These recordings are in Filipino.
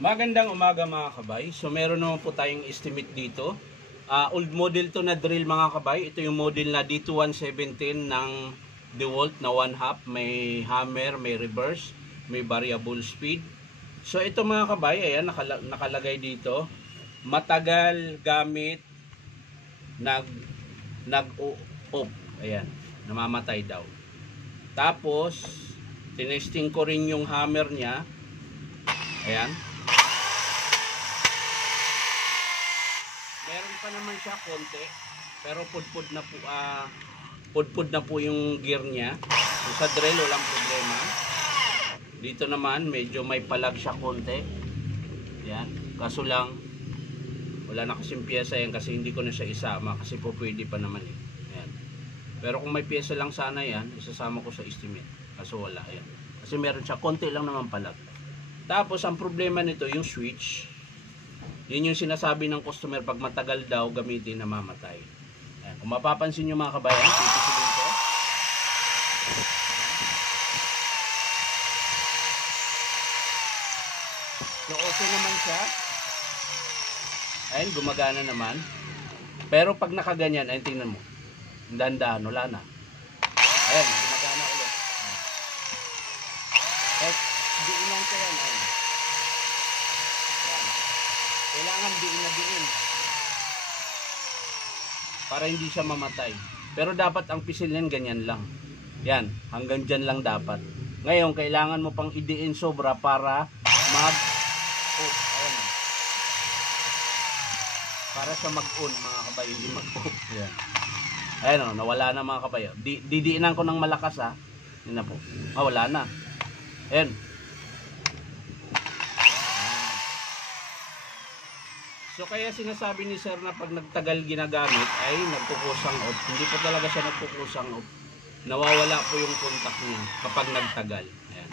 Magandang umaga mga kabay. So meron naman po tayong estimate dito. Old model to na drill mga kabay. Ito yung model na D2117 ng DeWalt na 1/2. May hammer, may reverse, may variable speed. So ito mga kabay, ayan nakalagay dito. Matagal gamit, nag-off. Ayan, namamatay daw. Tapos tinesting ko rin yung hammer niya. Ayan. Meron pa naman siya konti, pero pudpud na po yung gear niya. So, sa drill walang problema. Dito naman medyo may palag siya konti. Yan, kaso lang wala na kasing piyesa yan kasi hindi ko na siya isama kasi po pwede pa naman eh. Ayan. Pero kung may piyesa lang sana yan, isasama ko sa estimate. Kaso wala yan. Kasi meron siya konti lang naman palag. Tapos ang problema nito yung switch. Yun yung sinasabi ng customer pag matagal daw gamitin namamatay. Ayan. Kung mapapansin nyo mga kabayan, pipisilin ko. So okay naman siya. Ayan, gumagana naman. Pero pag nakaganyan, ayun tingnan mo. Dandahan, wala na. Ayan, gumagana ulit. Ayan. Diinan ko yan. Ayan. Kailangan diin na diin para hindi siya mamatay. Pero dapat ang pisil niyan ganyan lang. Yan, hanggang dyan lang dapat. Ngayon, kailangan mo pang idiin sobra para ayan. Para siya mag-on mga kabayo, hindi mag-off. Yan. Ayan o, nawala na mga kabayo. Didiinan ko ng malakas ha. Yan na po. Wala na. Ayan. So kaya sinasabi ni sir na pag nagtagal ginagamit ay nagkukusang off. Hindi po talaga siya nagkukusang off. Nawawala po yung contact niya kapag nagtagal. Ayan.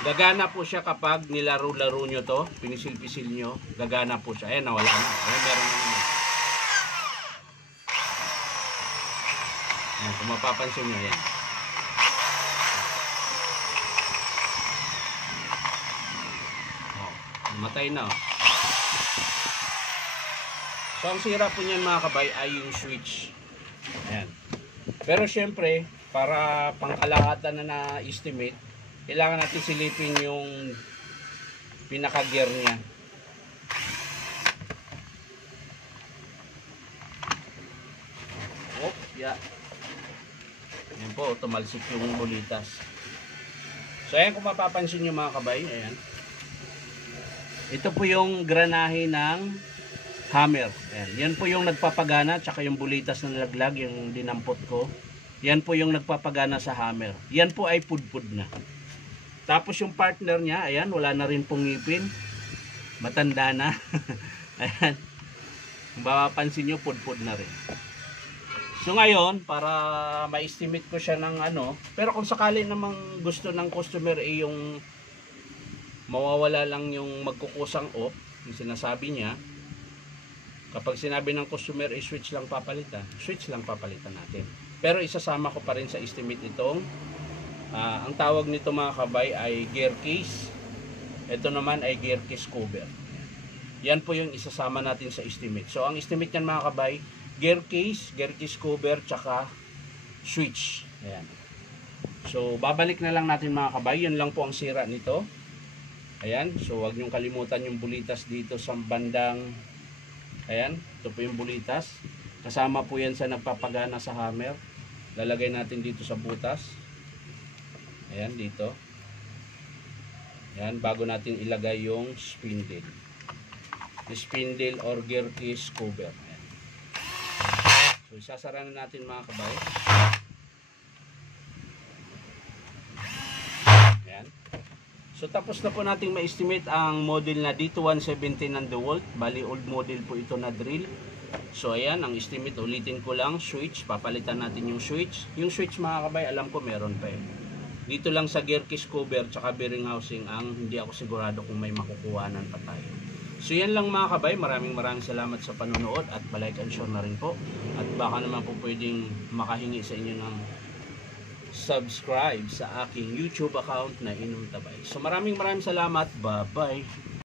Gagana po siya kapag nilaro-laro nyo to, pinisil-pisil nyo, gagana po siya. Ayan, nawala na. Ayan, meron na naman. Ayan, kung mapapansin nyo, ayan. Namatay na. So ang sira po niyan mga kabay ay yung switch. Ayan. Pero syempre, para pangkalahatan na na-estimate, kailangan natin silipin yung pinaka-gear niya. Yeah. Ayan po, tumalsik yung bulitas. So ayan, kung mapapansin nyo mga kabay, ayan. Ito po yung granahe ng hammer. Ayan. Yan po yung nagpapagana, tsaka yung bulitas na nalaglag, yung dinampot ko. Yan po yung nagpapagana sa hammer. Yan po ay pudpud na. Tapos yung partner niya, ayan, wala na rin pong ngipin. Matanda na. Ayan. Kung mapapansin nyo, pudpud na rin. So ngayon, para ma-estimate ko siya ng ano, pero kung sakali namang gusto ng customer ay yung mawawala lang yung magkukusang off, yung sinasabi niya, kapag sinabi ng customer ay switch lang papalitan natin. Pero isasama ko pa rin sa estimate itong ang tawag nito mga kabay ay gear case. Ito naman ay gear case cover. Yan po yung isasama natin sa estimate. So ang estimate niyan mga kabay, gear case cover, tsaka switch. Ayan. So babalik na lang natin mga kabay. Yun lang po ang sira nito. Ayan. So wag niyong kalimutan yung bulitas dito sa bandang. Ayan. Ito po yung bulitas. Kasama po yan sa nagpapagana sa hammer. Lalagay natin dito sa butas. Ayan, dito. Ayan, bago natin ilagay yung spindle. Spindle or gear case cover. Ayan. So, isasara na natin mga kabay. Ayan. So, tapos na po nating ma-estimate ang model na D2117 ng DeWalt. Bali, old model po ito na drill. So, ayan, ang estimate, ulitin ko lang, switch. Papalitan natin yung switch. Yung switch mga kabay, alam ko meron pa eh. Dito lang sa gear case cover tsaka bearing housing ang hindi ako sigurado kung may makukuhanan pa tayo. So yan lang mga kabay, maraming salamat sa panonood at palike and share na rin po. At baka naman po pwedeng makahingi sa inyo ng subscribe sa aking YouTube account na Inom Tabay. So maraming salamat. Bye-bye.